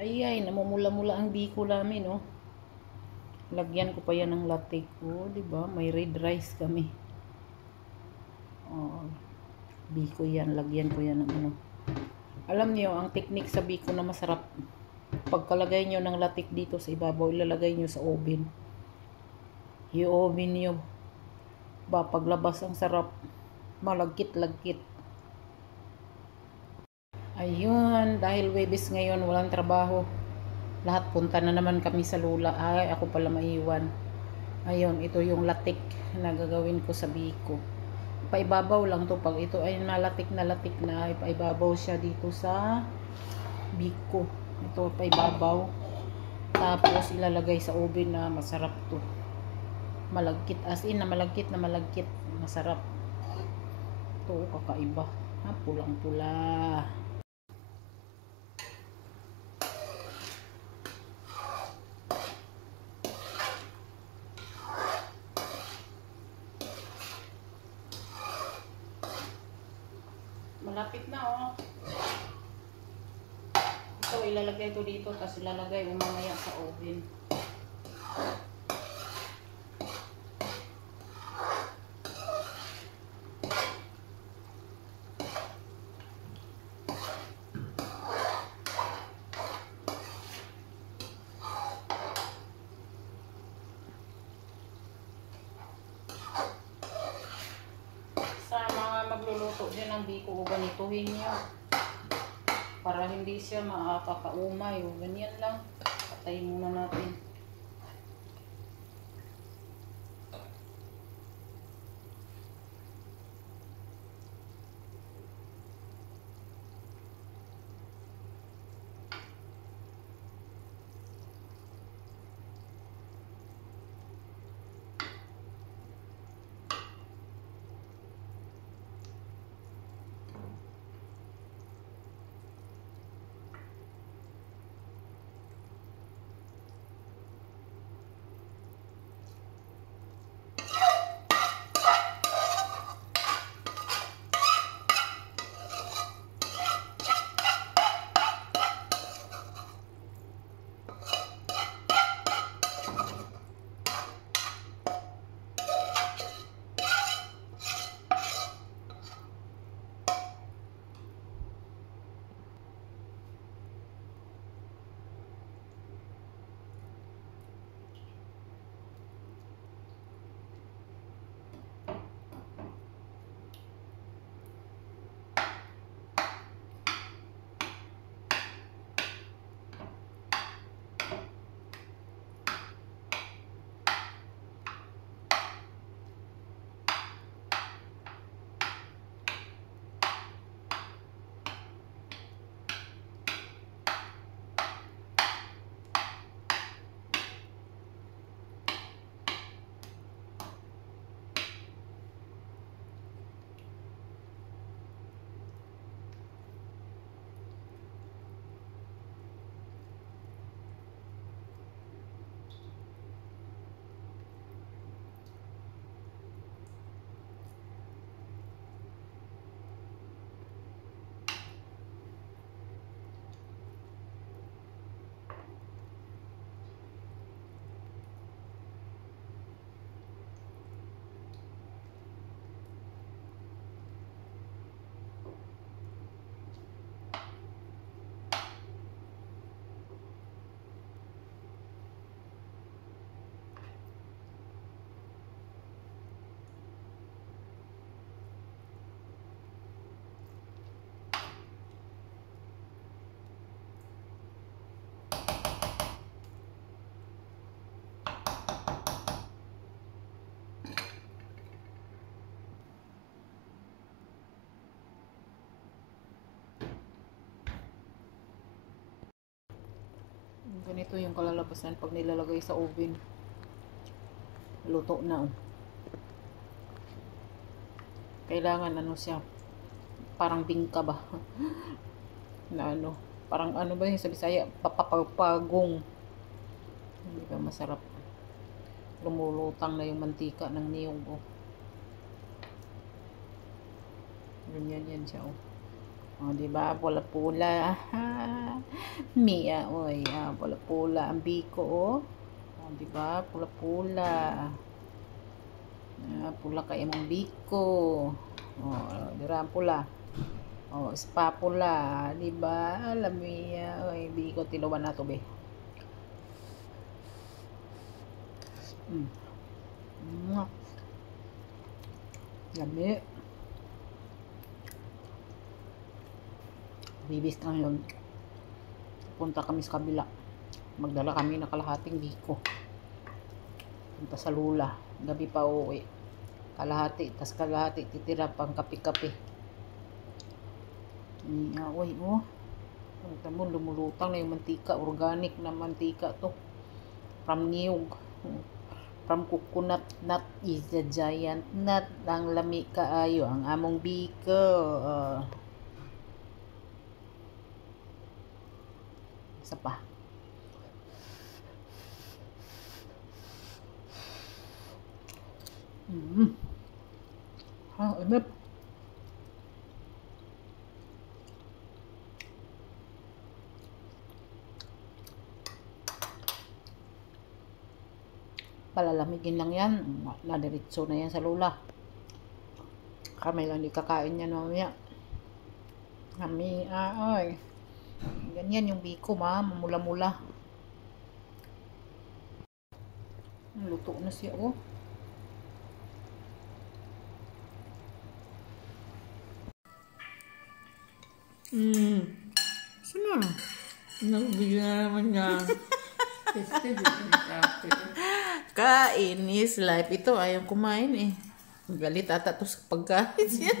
Ay, namumula-mula ang biko namin, oh. Lagyan ko pa yan ng latte ko, di ba? May red rice kami. Oh, biko yan, lagyan ko yan ng ano. Alam niyo, ang technique sa biko na masarap, pagkalagay nyo ng latik dito sa ibabaw, ilalagay nyo sa oven. I-oven nyo. Ba, paglabas ang sarap. Malagkit-lagkit. Ayun, dahil Webes ngayon, walang trabaho. Lahat punta na naman kami sa lula. Ay, ako pala maiwan. Ayun, ito yung latik na gagawin ko sa biko. Paibabaw lang to. Pag ito ay nalatik na, paibabaw siya dito sa biko. Ito, paibabaw. Tapos, ilalagay sa oven na masarap to. Malagkit, as in na malagkit na malagkit. Masarap. Ito, kakaiba. Ha, pulang-pula. Malapit na, oh. Ito, ilalagay ko dito, tapos ilalagay ko mamaya sa oven. Sa mga magluluto din ng biko, ganituhin niyo. Para hindi siya makakaumay. O, ganyan lang. Patayin muna natin. Ganito yung kalalabasan pag nilalagay sa oven. Luto na, oh. Kailangan ano siya, parang bingka ba? Na ano, parang ano ba yung sa Bisaya, papapagong. Hindi ba masarap? Lumulutang na yung mantika ng niyog, oh. Ganyan yan siya, oh. O, di ba? Pula-pula. Mia, oy. Pula-pula ang biko, oh. O, di ba? Pula-pula. Pula kay imong biko. O, dira ang pula. O, spa pula. Di ba? Lamia, oy. Biko, tiluwan na to, be. Lami. Bibis lang yun. Punta kami sa kabila. Magdala kami ng kalahating biko. Punta sa lula. Gabi pa uwi. Kalahati. Tas kalahati. Titira pang kape-kape. Uy, oh. Tamo, lumulutang na yung mantika. Organic na mantika to. From niyog. From coconut nut is the giant nut. Ang lami kaayo. Ang among biko. Isa pa. Inip. Palalamigin lang yan. Nadiritso na yan sa lula. Kami lang di kakain yan mamaya. Kami, ay. Ganyan yung biko, ma. Mamula-mula. Luto na siya, oh. Sino? Nagbigyan na naman niya. Kain is life. Ito, ayaw kumain eh. Galit ata to sa pagkain siya.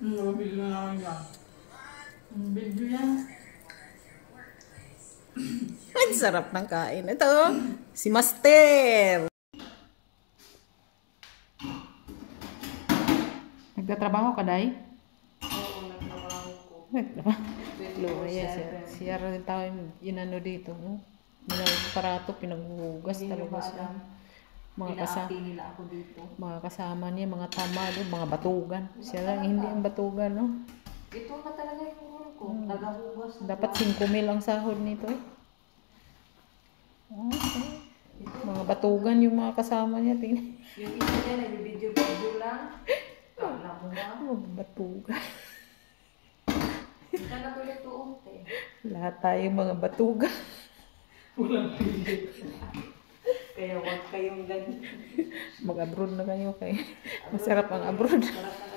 Nagbigyan na naman niya. Video yan. Ang sarap ng kain. Ito, si Master. Nagtatrabaho ka, Day? Oo, nagtrabaho ko. Nagtrabaho. Siya rin tao yung inano dito. Minagparato, pinaghuhugas talaga siya. Nila ako dito. Mga kasama niya, mga tamado, mga batugan. Siya lang, hindi ang batugan, no? Ito na talaga yung role ko. Tagahugas. Dapat 5,000 ang sahod nito, eh. Okay. Mga batugan yung mga kasama niya. Tingnan. Yung isa niya, nag-video lang. Kala mo ba? Batugan. Ika na tuloy tuong, te. Lahat tayo mga batugan. Walang pili. Kaya huwag kayong ganyan. Mag-abroad na kayo kay. Masarap ang abroad. Sarap ang